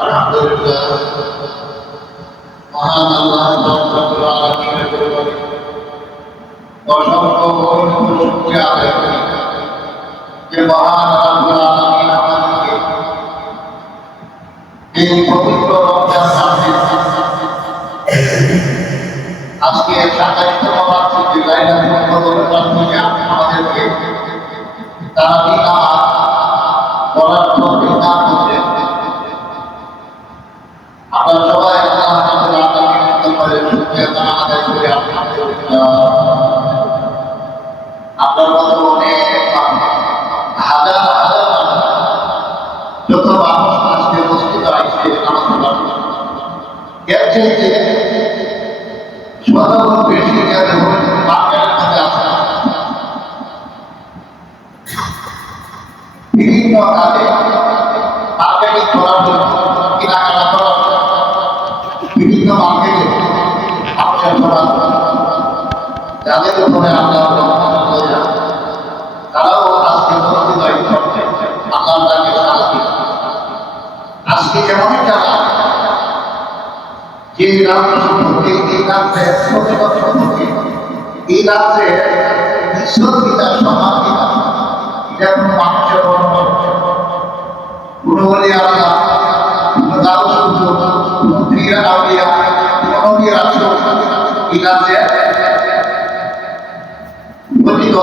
আলহামদুলিল্লাহ মহান আল্লাহ রাব্বুল আলামিনের দরবারে অসংখ্য শুকরিয়া আদায় করি যে মহান রাব্বুল আলামিন আমাদেরকে এই পবিত্র রমজান মাসে আজকে 27তম বার্ষিকী লাইলাতুল কদরের রাতে আমাদেরকে তারাবি নামাজ পড়ার তৌফিক দান করেছেন। আমরা সবাই আল্লাহ রাব্বুল আলামিনের দরবারে শুকরিয়া আদায় করি আলহামদুলিল্লাহ। আপনার মতো অনেক হাজার হাজার যত মানুষ আজকে মসজিদে আসছে নামাজ পড়ার এর চাইতে শতগুণ বেশি জ্ঞান মার্কেটের মধ্যে আছে বিভিন্ন কাজে মার্কেটিং করার জন্য কেনাকাটা করার জন্য বিভিন্ন মার্কেটে মানুষের করার যাদের উপরে আমরা তারাও আজকে প্রতিদায়ী করছে আল্লাহ তাকে শান্তি আজকে যেমন যারা যে রাত্রে সম্পর্কে এই রাত্রে প্রতিবাদ সম্পর্কে এই রাত্রে ঈশ্বর পিতার সমান পিতা এটা কোনো মানুষের কোনো বলি আল্লাহ কোনো দারু সূর্য কোনো ক্রিয়া আউলিয়া কোনো দিয়ে রাষ্ট্র এই রাত্রে গঠিত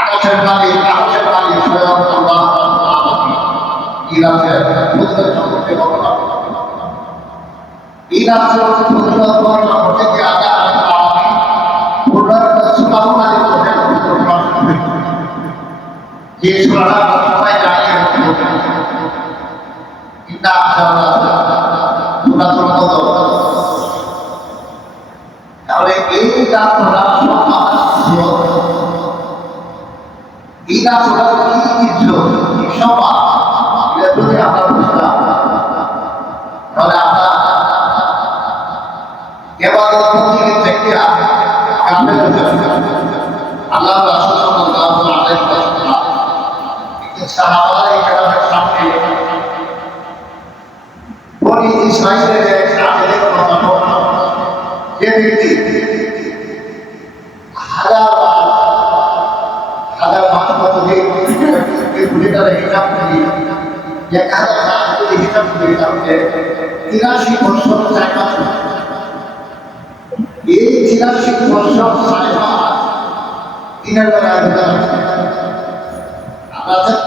আকাশের মালিক স্বয়ং আল্লাহ এই রাত্রে প্রতিবাদ সম্পর্কে বর্ণনা এই রাত্রে প্রতিবাদ বর্ণনা করতে গিয়ে যে সূরাটা সবাই জানি ইন্না সূরাতুল কদর। তাহলে এই রাতটা এই রাতটা কি ইজ্জত কি সম্মান এটা যদি আমরা বুঝতাম তাহলে আমরা ইবাদত করতে থেকে কাফের হয়ে যাব। আল্লাহ রাসূল সাল্লাল্লাহু আলাইহি ওয়াসাল্লাম সাহাবায়ে কেরামের সামনে বনি ইসরাঈলের এক আদেশের কথা বলা যে ব্যক্তি হাজার মাস পর্যন্ত এই বুঝেটার হিসাব করি 1000 মাস যদি হিসাব করি তাহলে 83 বছর 4 মাস এই 83 বছর 4 মাস দিনের বেলা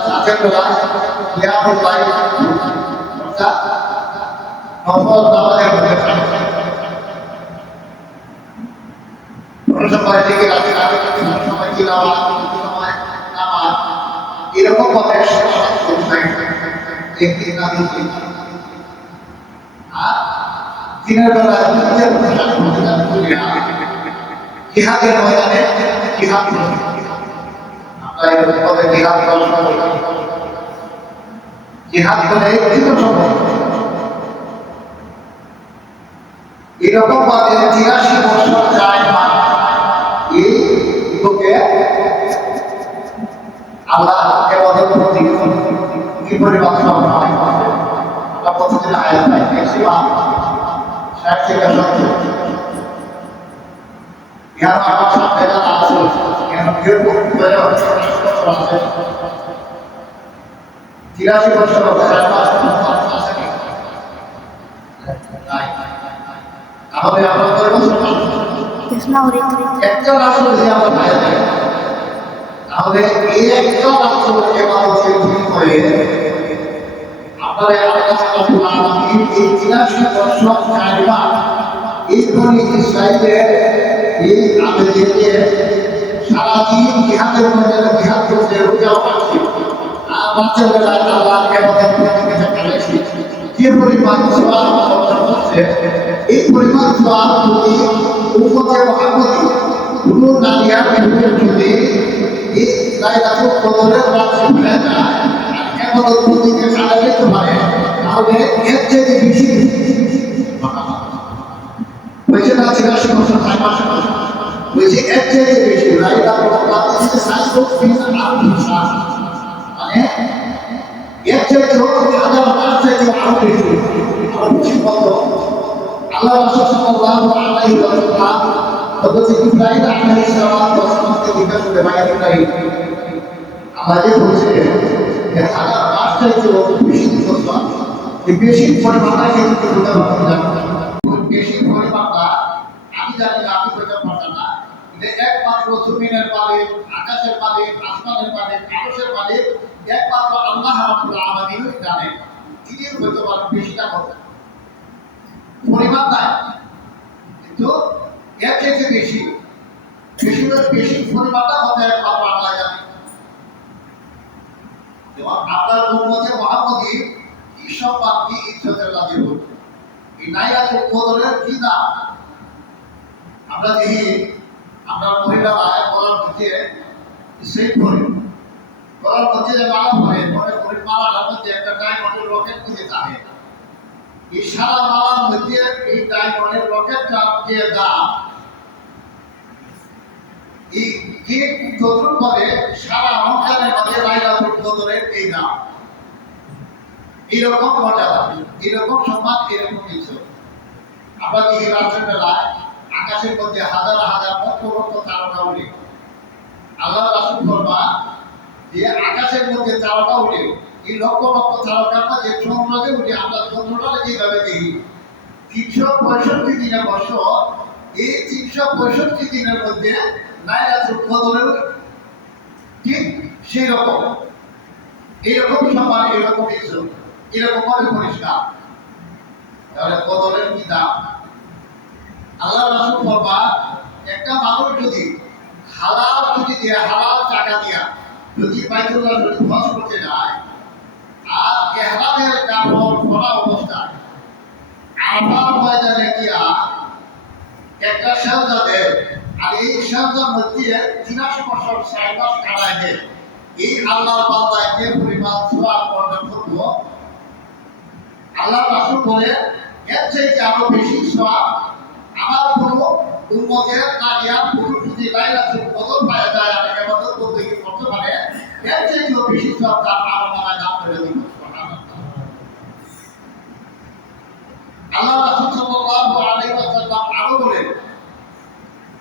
রাতের বেলা কিয়ামুল লাইল অর্থাৎ নফল নামাজের মধ্যে সময় থেকে রাতে সময় তিলাওয়াত সময় নামাজ এরকম ভাবে একদিন না দুদিন আর দিনের বেলা জিহাদের ময়দানে জিহাদ আমরা এরকম ভাবে জিহাদ জিহাদ করে এরকম ভাবে 83 বছর 4 মাস এই লোকে আল্লাহ ইবাদত করতে কি পরিমাণ সময় আমরা প্রতিদিন আয়াত পাই ম্যাক্সিমাম 60 থেকে 70 ইয়ার আমার সাথে যারা আছে কেন কেউ বলে আছে 83 বছর 4 মাস আছে নাই তাহলে আমরা করব একটা রাষ্ট্র যদি আমরা পাই তাহলে এই একটা রাষ্ট্রকে মানুষের ঠিক করে আপনারা এই 83 বছর 4 মাস এই বনি ইসরাঈলের এই আদেশকে সারাদিন জিহাদের ময়দানে জিহাদ করতে রোজাও আছে আর রাতের বেলায় আল্লাহর ইবাদত করতে গেছে যে পরিমাণ সওয়াব অর্জন করছে এই পরিমাণ সওয়াব যদি উম্মতে মুহাম্মদী কোনো নারীর ক্ষেত্রে যদি এই লাইলাতুল কদরের রাতে হয়ে যায় এমন প্রতিকে সারা যেতে পারে তাহলে এর চেয়ে বেশি হয়েছে না 83 বছর 4 মাস বলছে এর চেয়ে বেশি লাইলাতুল কদর সাইকো ফিল আরদি শাহ, মানে এর চেয়ে হাজার মাস থেকে আরো বেশি, আরো বেশি কত আল্লাহ রাসূল সাল্লাল্লাহু আলাইহি ওয়াসাল্লাম হযরত ইব্রাহিম আলাইহিস সালাম আসমানকে জিজ্ঞাসা করে, ভাই ইব্রাহিম আমাদের বলছে যে হাজার মাস থেকে বেশি বছর, এই বেশি পরিমাণটা কিন্তু বলতে পারছি না, বেশি পরিমাণটা আমি জানি না, আপনি বলতে পারছেন না, যে একমাত্র জমিনের মালিক, আকাশের মালিক, আসমানের মালিক, আকাশের মালিক একমাত্র আল্লাহ রাব্বুল আলামিন জানেন। তিনি বলতে পারেন বেশিটা কত পরিমাণ নাই, কিন্তু এর থেকে বেশি বেশি বেশি পরিমাণটা কত একমাত্র আল্লাহ জানেন। যেমন আপনার উম্মতে মুহাম্মদী কি সম্মান, কি ইজ্জতের লাভের হল, এই লাইলাতুল কদরের কি দাম। আমরা দেখি আপনার মহিলারা বলার মধ্যে সেই করে বলার মধ্যে যে মালা পরে মনে করি মালাটার মধ্যে একটা ডায়মন্ডের রকেট দিয়ে থাকে, এই সারা মালার মধ্যে এই ডায়মন্ডের রকেটটা যে দাম, এই যে যতটুকু করে সারা রমজানের মধ্যে লাইলাতুল কদরের এই দাম, এইরকম মর্যাদা, এরকম সম্মান, এরকম কিছু। আমরা দেখি রাত্রের বেলায় আকাশের মধ্যে হাজার হাজার লক্ষ লক্ষ তারকা উঠে, আল্লাহ রাসূল ফরমান যে আকাশের মধ্যে তারকা উঠে, এই লক্ষ লক্ষ তারকার মধ্যে চন্দ্রকে উঠে, আমরা চন্দ্রটাকে যেভাবে দেখি 365 দিনের বছর, এই 365 দিনের মধ্যে লাইলাতুল কদরের ঠিক সেই রকম, এইরকম সম্মান, এরকম কিছু, এরকম ভাবে পরিষ্কার। তাহলে কদরের কি দাম। আল্লাহ রাসূল ফরমান একটা মানুষ যদি হালাল যদি দিয়ে, হালাল টাকা দিয়া যদি বাইতুল্লাহ শরীফ হজ করতে যায়, আর ইহরামের কাপড় পরা অবস্থায় আরাফার ময়দানে গিয়া একটা সেজদা দেয়, আর এই সেজদার মধ্যে 83 বছর 6 মাস কাটায় দেয়, এই আল্লাহর বান্দা যে পরিমাণ সওয়াব অর্জন করব, আল্লাহ রাসূল বলে এর চাইতে আরো বেশি সওয়াব আমার কোনো উম্মতের নাজিয়া পুরুষ যদি লাইলাতুল কদর পাওয়া যায়, আর ইবাদত করতে করতে পারে, এর চাইতে বেশি সওয়াব তার আমলনামায় দান করে দিব। সুবহানাল্লাহ। আল্লাহ রাসূল সাল্লাল্লাহু আলাইহি ওয়াসাল্লাম আরো বলেন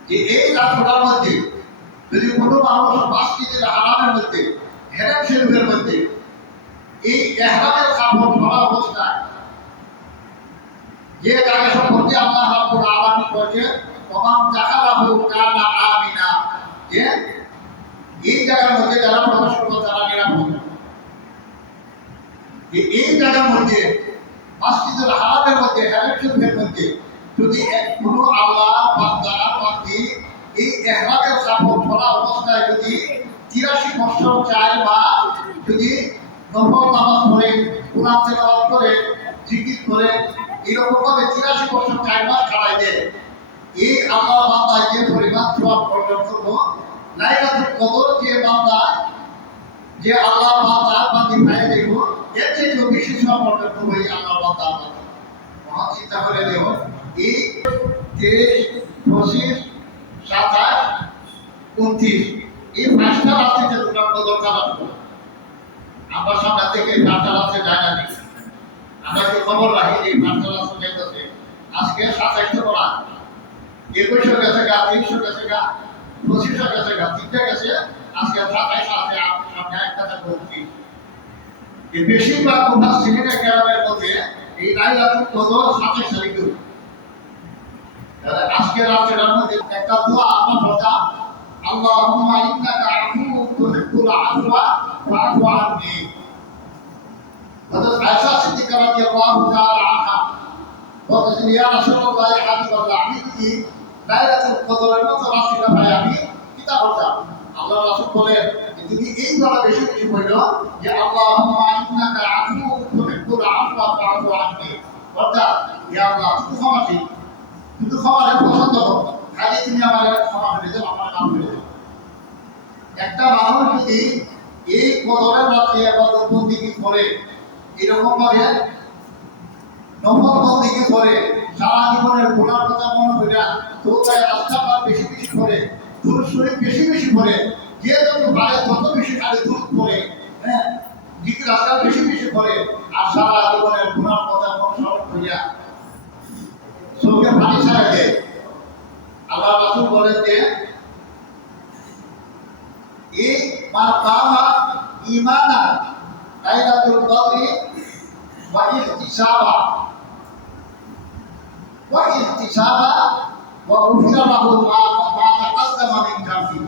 যে এই রাতটার মধ্যে যদি কোনো মানুষ মসজিদে হারামের মধ্যে, হেরাম শরীফের মধ্যে এই ইহরামের কাপড় পরা অবস্থায় যে জায়গা সম্পর্কে আল্লাহ রাব্বুল আলামিন বলেছেন ওমান দাখালাহু কানা আমিনা, যে এই জায়গার মধ্যে যারা প্রবেশ করবে তারা নিরাপদ। এই জায়গার মধ্যে মসজিদুল হারামের মধ্যে, হেরাম শরীফের মধ্যে যদি কোনো আল্লাহ বান্দা বান্দি এই ইহরামের কাপড় পরা অবস্থায় যদি 83 বছর 4 মাস যদি নফল নামাজ পড়ে, কোরআন তেলাওয়াত করে, জিকির করে, এরকম ভাবে 83 বছর 4 মাস কাটায় দেয়, এই আল্লাহ বান্দা যে পরিমাণ সওয়াব অর্জন করব, লাইলাতুল কদর যে বান্দা, যে আল্লাহ বান্দা বান্দি পায় দেব, এর চেয়ে বেশি সওয়াব অর্জন করব এই আল্লাহ বান্দা। মহা চিন্তা করে দেখো, এই 23, 25, 27, 29 এই 5টা রাত্রিতে তোমরা কদর কাটাবো। আমরা সামনে থেকে 5টা রাত্রে জায়গা নেই, আমরা কি খবর রাখি এই 5টা রাত্রে যাইতেছে, আজকে 27 করা, 21 গেছে গা, 23 গেছে গা, 25 গেছে গা, 3টা গেছে, আজকে 27 আছে, সামনে একটা থাকবে 29। এই বেশিরভাগ মুফাসসিরিনে কেরামের মধ্যে এই লাইলাতুল কদর 27 তারিখে। তাহলে আজকে রাতের মধ্যে একটা দোয়া আমরা পড়তাম, আল্লাহুম্মা ইন্নাকা আফুউন তুহিব্বুল আফওয়া ফা'ফু আন্নি। হযরত আয়েশা সিদ্দিকা রাদিয়াল্লাহু তাআলা আনহা বলতেন, ইয়া রাসূলুল্লাহ ইয়া হাবিবাল্লাহ, আমি যদি লাইলাতুল কদরের মতো রাতটা পাই আমি কি তা করতাম। আল্লাহ রাসূল বলেন তুমি এই বলা বেশি বেশি বললো যে আল্লাহুম্মা ইন্নাকা আফুউন তুহিব্বুল আফওয়া ফা'ফু আন্নি, অর্থাৎ ইয়া আল্লাহ তুমি ক্ষমাশীল, কিন্তু ক্ষমারে পছন্দ করো, খালি তুমি আমাদের ক্ষমা করে দাও, আমার নাম করে দাও। একটা মানুষ যদি এই কদরের রাতে ইবাদত বন্দেগী করে, এরকম ভাবে নফল বন্দেগী করে, সারা জীবনের গুনার কথা মনে কইরা তোমরা আস্তাগফার বেশি বেশি করে দুরূদ শরীফ বেশি বেশি করে যে যত পারে তত বেশি খালি দুরূদ করে হ্যাঁ জিকির আজকাল বেশি বেশি করে আর সারা জীবনের গুনার কথা মনে স্মরণ করিয়া চোখে পানি ছাড়া দেয়। আল্লাহ রাসূল বলেন যে এই মান কামা ঈমানা লাইলাতুল কদরি ওয়া ইহতিসাবা ওয়া গুফিরা লাহু মা তাকাদ্দামা মিন যামবি।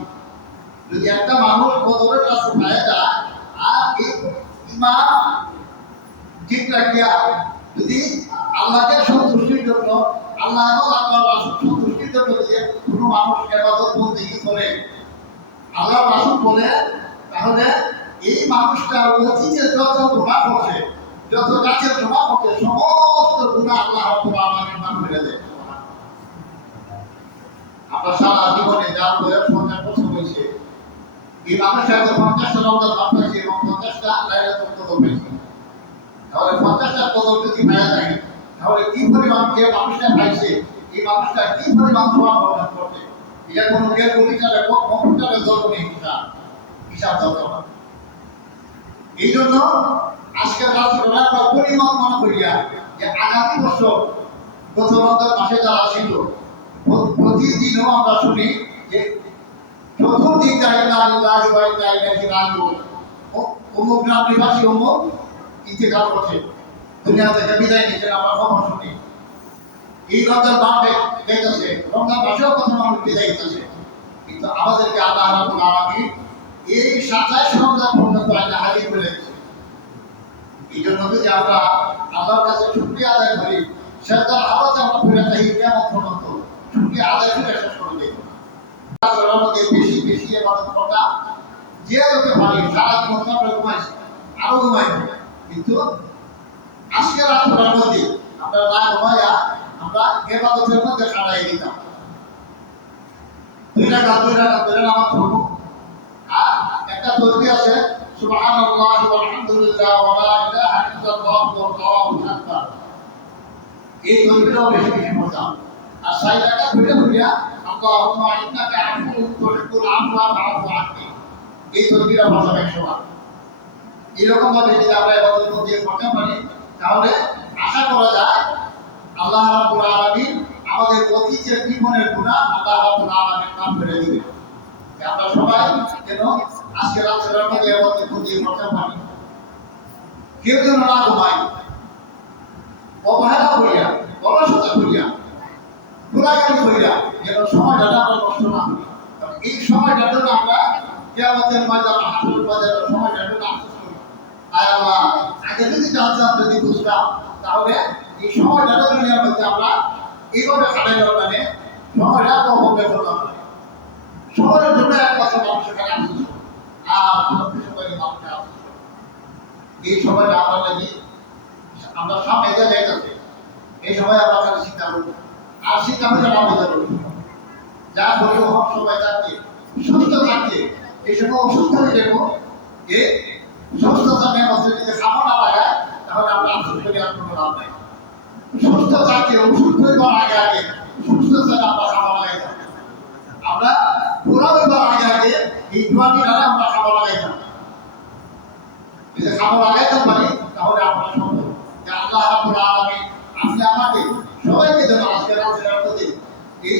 যদি একটা মানুষ বদরের রাস্তা পায় যায় আর এই ঈমান ঠিক রাখিয়া যদি আল্লাহকে সন্তুষ্টির জন্য আল্লাহ এবং আল্লাহর রাসূল সন্তুষ্টির জন্য যদি কোনো মানুষ ইবাদত বন্দেগী করে আল্লাহর রাসূল বলে তাহলে এই মানুষটার অতীতে যত গুনাহ করছে যত কাজের গুনাহ করছে সমস্ত গুনাহ আল্লাহ রাব্বুল আলামিন মাফ করে দেয়। আপনার সারা জীবনে যার বয়স 50 বছর হয়েছে এই মানুষটা 50টা রমজান মাস পাইছে এবং 50টা লাইলাতুল কদর পাইছে। তাহলে 50টা কদর যদি পাওয়া যায় তাহলে কি পরিমাণ যে মানুষটা পাইছে এই মানুষটা কি পরিমাণ সওয়াব অর্জন করবে এটা কোনো ক্যালকুলেটরে কম্পিউটারে ধরবে হিসাব দরকার না। এই জন্য আজকে রাষ্ট্র আমরা পরিমাণ মনে করিয়া যে আগামী বছর গত রমজান মাসে যারা ছিল প্রতিদিনও আমরা শুনি যে চতুর্দিক জায়গা আল্লাহ অমুক গ্রাম নিবাসী অমুক ইন্তেকাল করছে দুনিয়া থেকে বিদায় নিচ্ছে আমরা খবর শুনি। এই রমজান মাস দেখতেছে রমজান মাসেও কত মানুষ বিদায় নিতেছে কিন্তু আমাদেরকে আল্লাহ রাব্বুল আলামিন এই 27 রমজান পর্যন্ত আল্লাহ হাজির করে দিয়েছে। এই জন্য যদি আমরা আল্লাহর কাছে শুকরিয়া আদায় করি সেটার আওয়াজ আমরা ফিরে যাই কিয়ামত পর্যন্ত শুকরিয়া আদায় করে শেষ করে দেব। আমাদের বেশি বেশি ইবাদত করা যে যত পারি সারা জীবন আমরা ঘুমাইছি আরো ঘুমাইছি কিন্তু আজকে রাতের মধ্যে আমরা না ঘুমাইয়া আমরা ইবাদতের মধ্যে কাটাই দিতাম। দুই রাকাত ধরে নামাজ পড়বো আর একটা তসবিহ আছে সুবহানাল্লাহি ওয়া আলহামদুলিল্লাহ ওয়া লা ইলাহা ইল্লাল্লাহ ওয়াল্লাহু আকবার। এই তসবিহটাও বেশি বেশি পড়তাম আর 6 রাকাত ধরে আল্লাহুম্মা ইন্নাকা আফুউন তুহিব্বুল আফওয়া ফাআফু আন্নি। এই তসবিহটা পড়তাম 100 বার। এরকম ভাবে যদি আমরা ইবাদত মধ্যে করতে পারি তাহলে আশা করা যায় আল্লাহ রাব্বুল আলামিন আমাদের অতীতের জীবনের গুনাহ আল্লাহ রাব্বুল আলামিন মাফ করে দিবেন। আমরা সবাই যেন আজকে রাতের মধ্যে ইবাদত মধ্যে করতে পারি। কেউ যেন না ঘুমায় অবহেলা করিয়া অলসতা করিয়া ঘোরাঘুরি করিয়া যেন সময়টা আমরা নষ্ট না করি। এই সময়টা জন্য আমরা কিয়ামতের ময়দানে হাসরের ময়দানে সময়টা জন্য আফসোস করি। আয় আল্লাহ আগে যদি জানতাম যদি বুঝতাম তাহলে এই সময়টা দুনিয়ার মধ্যে আমরা এইভাবে কাটাই মানে সময়টা তো হবে করতাম না। সময়ের জন্য এক বছর মানুষ এখানে আফসোস করে আর কোনো কিছু করে মানুষের আফসোস করে। এই সময়টা আমরা যদি আমরা সামনে যা যাইতেছে এই সময় আমরা তাহলে চিন্তা করবো আর চিন্তা করে আমরা যাবো যা করি সবাই থাকছে সুস্থ থাকছে এই সময় অসুস্থ হয়ে যাবো যে সুস্থতা নেমে যদি খাবো না লাগায় তাহলে আমরা আফসোস করে আর কোনো লাভ নাই। সুস্থ থাকছে অসুস্থ হইবার আগে আগে সুস্থ থাকলে আমরা খাবার লাগাই থাকি আমরা পুরা হইবার আগে আগে এই দোয়াটি দ্বারা আমরা খাবার লাগাই থাকি। যদি খাবার লাগাইতে পারি তাহলে আমরা সম্ভব যে আল্লাহ রাব্বুল আলামিন আপনি আমাকে সবাইকে যেন আজকে রাতের মধ্যে এই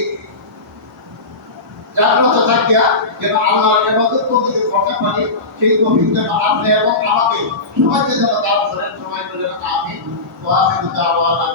জাগ্রত থাকিয়া যেন আল্লাহর ইবাদত করতে পারি সেই তৌফিক যেন আপনি এবং আমাকে সবাইকে যেন দান করেন। সবাই বলেন আমিন। ওয়া আখিরু দাওয়ানা